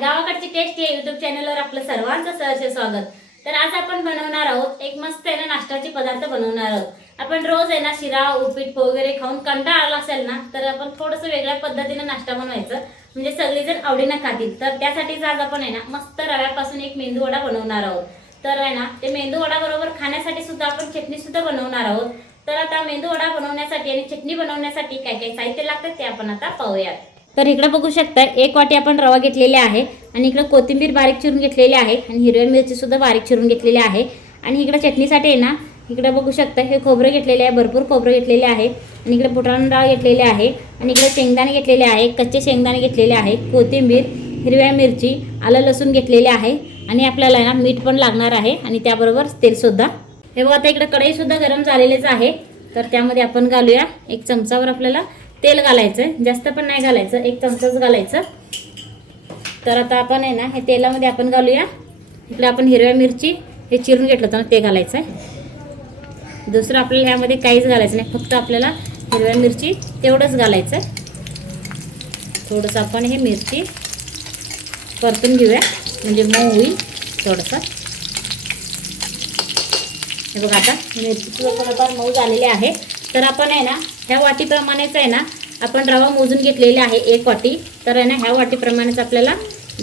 गावाकडची टेस्ट या युट्यूब चॅनलवर आपलं सर्वांचं सहर्ष स्वागत। तर आज आपण बनवणार आहोत एक मस्त आहे ना नाश्त्याचे पदार्थ बनवणार आहोत। आपण रोज आहे ना शिरा उपीट वगैरे खाऊन कंटाळा आला असेल ना तर आपण थोडंसं वेगळ्या पद्धतीने नाश्ता बनवायचं म्हणजे सगळेजण आवडीने खातील। तर त्यासाठीच आज आपण आहे ना मस्त रव्यापासून एक मेंदू वडा बनवणार आहोत। तर आहे ना ते मेंदू वडा बरोबर खाण्यासाठी सुद्धा आपण चटणी सुद्धा बनवणार आहोत। तर आता मेंदू वडा बनवण्यासाठी आणि चटणी बनवण्यासाठी काय काय साहित्य लागतं ते आपण आता पाहूयात। तर इकडे बघू शकता एक वाटी आपण रवा घेतलेला आहे आणि इकडे कोथिंबीर बारीक चिरून घेतलेली आहे आणि हिरव्या मिरची सुद्धा बारीक चिरून घेतलेली आहे। आणि इकडे चटणीसाठी आहे ना इकडे बघू शकता हे खोबरं घेतलेले आहे, भरपूर खोबरं घेतलेले आहे आणि इकडे फुटाणा डाळ घेतलेली आहे आणि इकडे शेंगदाणे घेतलेले आहे, कच्चे शेंगदाणे घेतलेले आहे, कोथिंबीर, हिरव्या मिरची, आलं लसूण घेतलेले आहे आणि आपल्याला ना मीठ पण लागणार आहे आणि त्याबरोबर तेल सुद्धा। हे बघा आता इकडे कढई सुद्धा गरम झालेलीच आहे। तर त्यामध्ये आपण घालूया एक चमचावर आपल्याला तेल घालायचं, जास्त पण नाही घालायचं, एक चमचाच घालायचं। तर आता आपण आहे ना हे तेलामध्ये आपण घालूया इकडे आपण हिरव्या मिरची हे चिरून घेतलं होतं ना ते घालायचं आहे। दुसरं आपल्याला ह्यामध्ये काहीच घालायचं नाही, फक्त आपल्याला हिरव्या मिरची तेवढंच घालायचं आहे। थोडंसं आपण हे मिरची परतून घेऊया म्हणजे मऊ होईल थोडंसं। हे बघा आता मिरची थोडंफार मऊ झालेली आहे। तर आपण आहे ना ह्या वाटीप्रमाणेच आहे ना आपण रवा मोजून घेतलेला आहे एक वाटी। तर आहे ना ह्या वाटीप्रमाणेच आपल्याला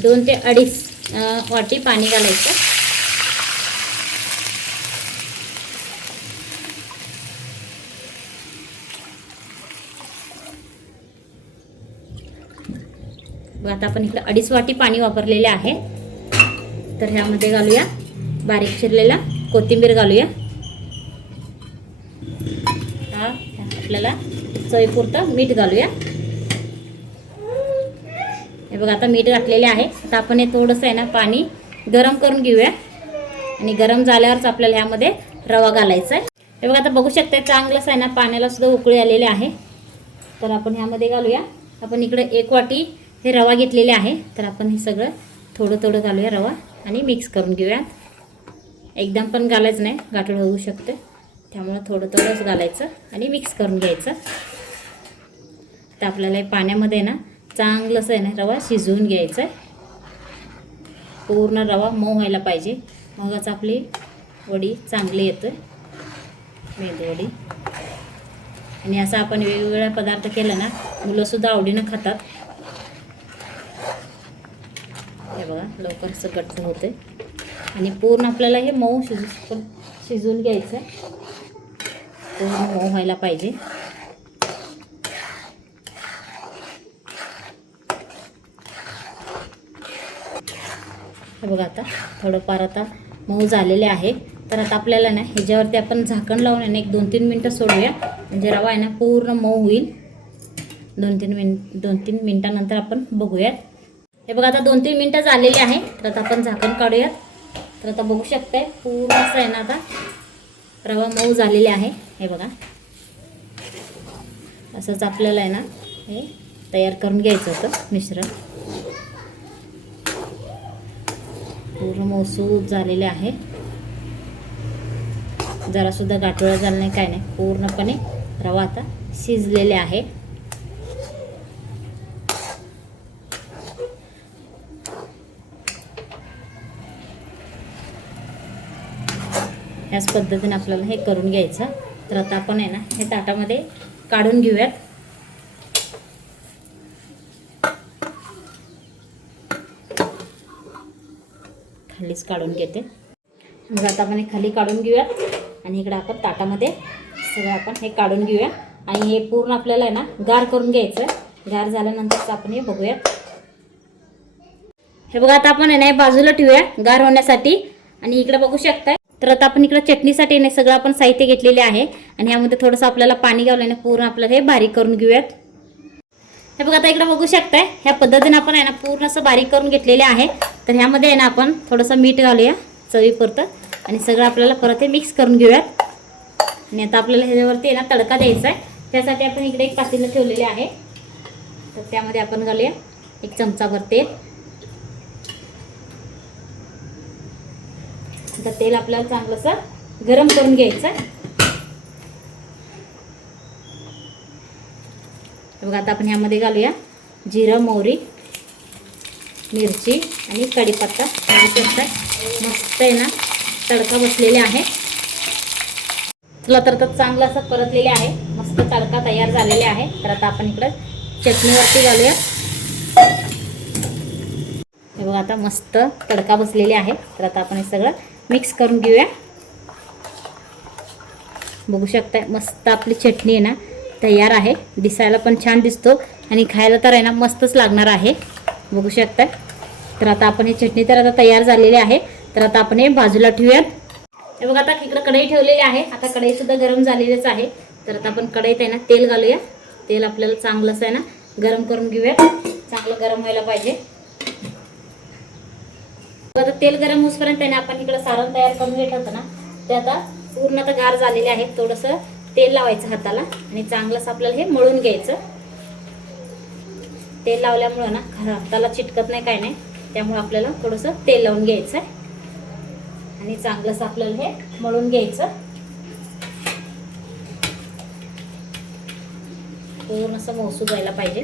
2 ते 2.5 वाटी पाणी घालायचं। बघा आता आपण इकडे 2.5 वाटी पाणी वापरलेले आहे। तर ह्यामध्ये घालूया बारीक चिरलेला कोथिंबीर घालूया, आपल्याला चवीपुरतं मीठ घालूया। हे बघा आता मीठ घातलेले आहे। आता आपण हे थोडंसं आहे ना पाणी गरम करून घेऊया आणि गरम झाल्यावरच आपल्याला ह्यामध्ये रवा घालायचा आहे। हे बघा आता बघू शकता चांगलंच आहे ना पाण्याला सुद्धा उकळी आलेली आहे। तर आपण ह्यामध्ये घालूया आपण इकडे 1 वाटी हे रवा घेतलेले आहे। तर आपण हे सगळं थोडं थोडं घालूया रवा आणि मिक्स करून घेऊया। एकदम पण घालायचं नाही, गाठोड होऊ शकते, त्यामुळे थोडं थोडंच घालायचं आणि मिक्स करून घ्यायचं। तर आपल्याला पाण्यामध्ये ना चांगलंच आहे ना रवा शिजवून घ्यायचा आहे, पूर्ण रवा मऊ व्हायला पाहिजे, मगच आपली वडी चांगली येते मेंदू वडी। आणि असं आपण वेगवेगळ्या पदार्थ केलं ना मुलंसुद्धा आवडीनं खातात। हे बघा लवकर असं घट्ट होते आणि पूर्ण आपल्याला हे मऊ शिजवून घ्यायचं आहे, पूर्ण मऊ व्हायला पाहिजे। हे बघा आता थोडंफार आता मऊ झालेले आहे। तर आता आपल्याला ना ह्याच्यावरती आपण झाकण लावून एक 2-3 मिनटं सोडूया म्हणजे रवा आहे ना पूर्ण मऊ होईल। 2-3 मिनटानंतर आपण बघूयात। हे बघा आता 2-3 मिनटं झालेली आहे। तर आता आपण झाकण काढूयात। तर आता बघू शकताय पूर्ण असं आहे ना आता रवा मऊ झालेले आहे। हे बघा असंच आपल्याला आहे ना हे तयार करून घ्यायचं होतं मिश्रण, पूर्ण मऊसूत झालेले आहे, जरासुद्धा गाठोळा झाला नाही, काय नाही, पूर्णपणे रवा आता शिजलेले आहे। याच पद्धतीने आपल्याला हे करून घ्यायचं। तर आता आपण आहे ना हे ताटामध्ये काढून घेऊयात। खालीच काढून घेते। मग आता आपण हे खाली काढून घेऊयात आणि इकडे आपण ताटामध्ये सगळं आपण हे काढून घेऊया आणि हे पूर्ण आपल्याला आहे ना गार करून घ्यायचं। गार झाल्यानंतर आपण हे बघूयात। हे बघा आता आपण आहे ना बाजूला ठेवूया गार होण्यासाठी आणि इकडे बघू शकताय। तर आता आपण इकडे चटणीसाठी नाही सगळं आपण साहित्य घेतलेले आहे आणि यामध्ये थोडंसं आपल्याला पाणी घालून पूर्ण आपल्याला हे बारीक करून घेऊयात। हे बघा आता इकडे बघू शकताय ह्या पद्धतीने आपण आहे ना पूर्ण असं बारीक करून घेतलेले आहे। तर ह्यामध्ये आहे ना आपण थोडंसं मीठ घालूया चवीपुरतं आणि सगळं आपल्याला परत हे मिक्स करून घेऊयात। आणि आता आपल्याला ह्याच्यावरती आहे ना तडका द्यायचा आहे, त्यासाठी आपण इकडे एक पातेलं ठेवलेले आहे। तर त्यामध्ये आपण घालूया 1 चमचाभर तेल। आता तेल आपल्याला चांगलंसं गरम करून घ्यायचं। बघा आता आपण ह्यामध्ये घालूया जिरं मोहरी मिरची आणि कढीपत्ता मस्त आहे ना तडका बसलेला आहे. चला तर चांगलं असं परतलेले आहे. मस्त तडका तयार झालेला आहे. तर आता आपण इकडं चटणीवरती घालूया. हे बघा आता मस्त तडका बसलेले आहे. तर आता आपण हे सगळं मिक्स करून घेऊया. बघू शकता मस्त आपली चटणी आहे ना तयार आहे. दिसायला पण छान दिसतो आणि खायला तर आहे ना मस्तच लागणार आहे. बघू शकता. तर आता आपण ही चटणी तर आता तयार झालेली आहे. तर आता आपण हे बाजूला ठेवूयात. हे बघा आता इकडं कढई ठेवलेली आहे. आता कढई सुद्धा गरम झालेलीच आहे. तर आता आपण कढईत आहे ना तेल घालूया. तेल आपल्याला चांगलं असं आहे ना गरम करून घेऊया. चांगलं गरम व्हायला पाहिजे. आता तेल गरम होईपर्यंत आहे ना आपण इकडं सारण तयार करून घेत होतं ना ते आता पूर्ण आता गार झालेले आहे. थोडंसं तेल लावायचं हाताला आणि चांगलंच आपल्याला हे मळून घ्यायचं. तेल लावल्यामुळं ना हाताला चिटकत नाही काय नाही. त्यामुळे आपल्याला थोडंसं तेल लावून घ्यायचं आहे आणि चांगलंच आपल्याला हे मळून घ्यायचं. पूर्ण असं मौसूद व्हायला पाहिजे.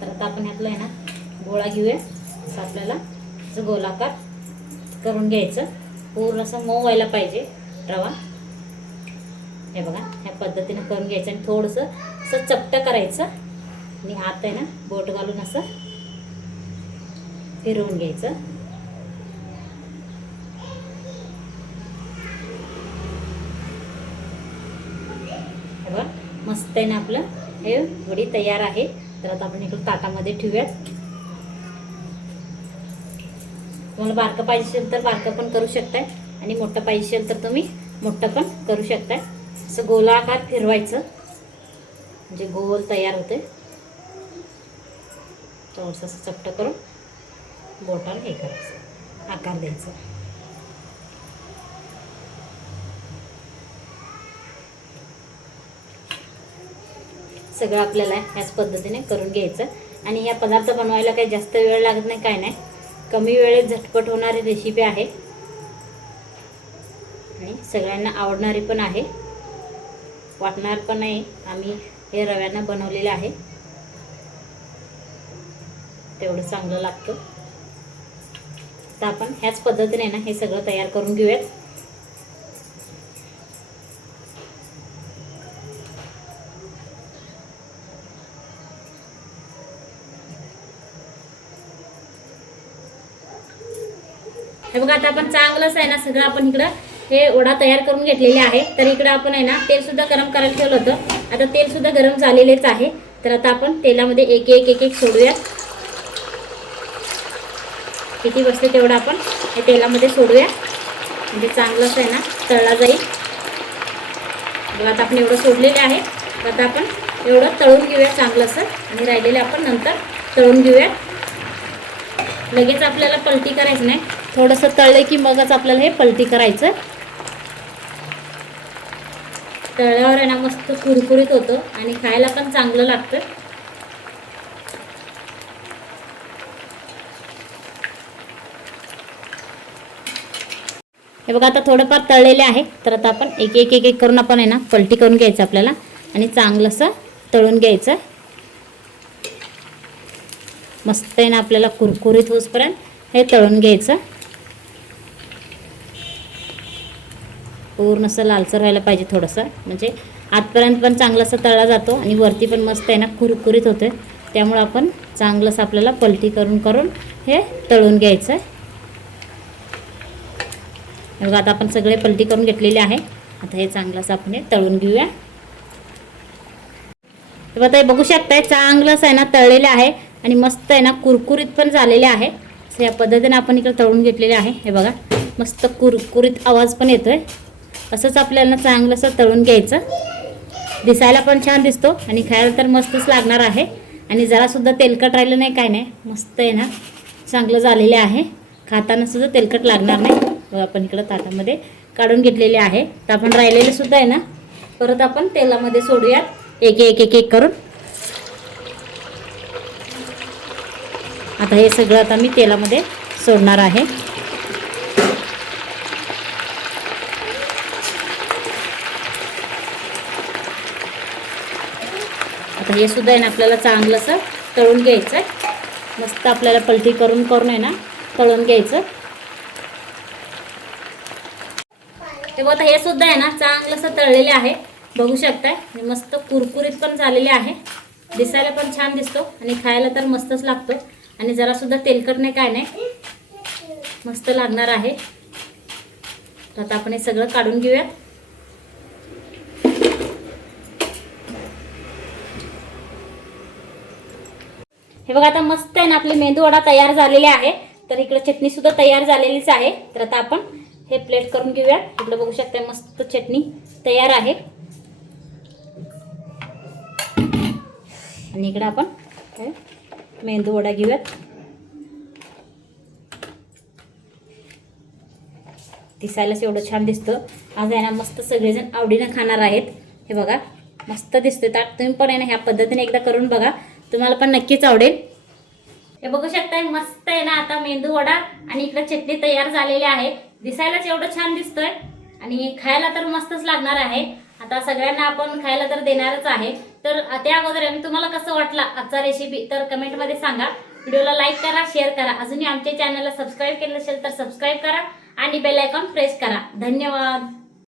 तर आता आपण ह्यातलं आहे ना गोळा घेऊया. असं आपल्याला असं गोलाकार करून घ्यायचं. पूर्ण असं मऊ व्हायला पाहिजे रवा. हे बघा ह्या पद्धतीने करून घ्यायचं आणि थोडंसं असं चपटं करायचं आणि हात आहे ना बोट घालून असं फिरवून घ्यायचं. हे बघा मस्त आहे ना आपलं हे वडी तयार आहे. तर आता आपण इकडं ताटामध्ये ठेवूयात. तुम्हाला बारकं पाहिजे असेल तर बारकं पण करू शकताय आणि मोठं पाहिजे असेल तर तुम्ही मोठं पण करू शकताय. असं गोलाकार फिरवायचं म्हणजे गोल तयार होते. थोडंसं असं चपटं करून बोटाला हे करायचं आकार द्यायचं. सगळं आपल्याला ह्याच पद्धतीने करून घ्यायचं. आणि ह्या पदार्थ बनवायला काही जास्त वेळ लागत नाही काय नाही. कमी वेळेत झटपट होणारी रेसिपी आहे आणि सगळ्यांना आवडणारी पण आहे. वाटणार पण नाही. आम्ही हे रव्यानं बनवलेलं आहे. तेवढं चांगलं लागतं. तर आपण ह्याच पद्धतीने ना हे सगळं तयार करून घेऊयात. हे बघा आता आपण चांगलंच आहे ना सगळं आपण इकडं हे वडा तयार करून घेतलेले आहे. तर इकडं आपण आहे ना तेल सुद्धा गरम करायला ठेवलं होतं. आता तेल सुद्धा गरम झालेलेच आहे. तर आता आपण तेलामध्ये एक एक सोडूया. किती बसते तेवढं आपण हे तेलामध्ये सोडूया म्हणजे चांगलंच आहे ना तळला जाईल. बघा आता आपण एवढं सोडलेलं आहे. आता आपण एवढं तळून घेऊया चांगलंसं आणि राहिलेलं आपण नंतर तळून घेऊया. लगेच आपल्याला पलटी करायचं नाही. थोडंसं तळलं की मगच आपल्याला हे पलटी करायचं. तळल्यावर आहे ना मस्त कुरकुरीत होतं आणि खायला पण चांगलं लागतं. हे बघा आता थोडंफार तळलेले आहे. तर आता आपण एक एक करून आपण आहे ना पलटी करून घ्यायचं आपल्याला आणि चांगलंसं तळून घ्यायचं. मस्त आहे ना आपल्याला कुरकुरीत होईपर्यंत हे तळून घ्यायचं. पूर्ण असं लालसर व्हायला पाहिजे थोडंसं म्हणजे आतपर्यंत पण चांगलंसं तळला जातो आणि वरती पण मस्त आहे ना कुरकुरीत होते. त्यामुळे आपण चांगलंसं आपल्याला पलटी करून हे तळून घ्यायचं. बघा आता आपण सगळे पलटी करून घेतलेले आहे. आता हे चांगलंसं आपण हे तळून घेऊया. बघा हे बघू शकताय चांगलंच आहे ना तळलेले आहे आणि मस्त आहे ना कुरकुरीत पण झालेले आहे. या पद्धतीने आपण इकडे तळून घेतलेले आहे. हे बघा मस्त कुरकुरीत आवाज पण येतोय. असंच आपल्याला चांगलंसं तळून घ्यायचं. दिसायला पण छान दिसतो आणि खायला तर मस्तच लागणार आहे. आणि जरासुद्धा तेलकट राहिलं नाही काय नाही. मस्त आहे ना चांगलं झालेले आहे. खाताना सुद्धा तेलकट लागणार नाही. बघा आपण इकडं ताटामध्ये काढून घेतलेले आहे. तर आपण राहिलेले सुद्धा आहे ना परत आपण तेलामध्ये सोडूयात एक करून. आता हे सगळं आता मी तेलामध्ये सोडणार आहे. आता हे सुद्धा आहे ना आपल्याला चांगलं असं तळून घ्यायचं आहे. मस्त आपल्याला पलटी करून करून आहे ना तळून घ्यायचं. ते बघा हे सुद्धा आहे ना चांगलं असं तळलेले आहे, बघू शकताय. मस्त कुरकुरीत पण झालेले आहे, दिसायला पण छान दिसतो आणि खायला तर मस्तच लागतो. आणि जरा सुद्धा तेलकट नाही, काय नाही, मस्त लागणार आहे. तर आता आपण हे सगळं काढून घेऊया. हे बघा आता मस्त आहे ना आपली मेंदू वडा तयार झालेले आहे. तर इकडे चटणी सुद्धा तयार झालेलीच आहे. तर आता आपण हे प्लेट करून घेऊया. इकडे बघू शकता मस्त चटणी तयार आहे. आणि इकडे आपण मेंदू वडा घेऊयात. दिसायलाच एवढं छान दिसतं. आज आहे ना मस्त सगळेजण आवडीनं खाणार आहेत. हे बघा मस्त दिसते. तर तुम्ही पण आहे ना ह्या पद्धतीने एकदा करून बघा, तुम्हाला पण नक्कीच आवडेल. हे बघू शकताय मस्त आहे ना आता मेंदू वडा आणि इकडे चटणी तयार झालेली आहे. दिसायलाच एवढं छान दिसतोय आणि खायला तर मस्तच लागणार आहे. आता सगळ्यांना आपण खायला तर देणारच आहे. तर त्या अगोदर तुम्हाला कसं वाटला आजचा रेसिपी तर कमेंटमध्ये सांगा. व्हिडिओला लाईक करा, शेअर करा. अजूनही आमच्या चॅनलला सबस्क्राईब केलं असेल तर सबस्क्राईब करा आणि बेल आयकॉन प्रेस करा. धन्यवाद.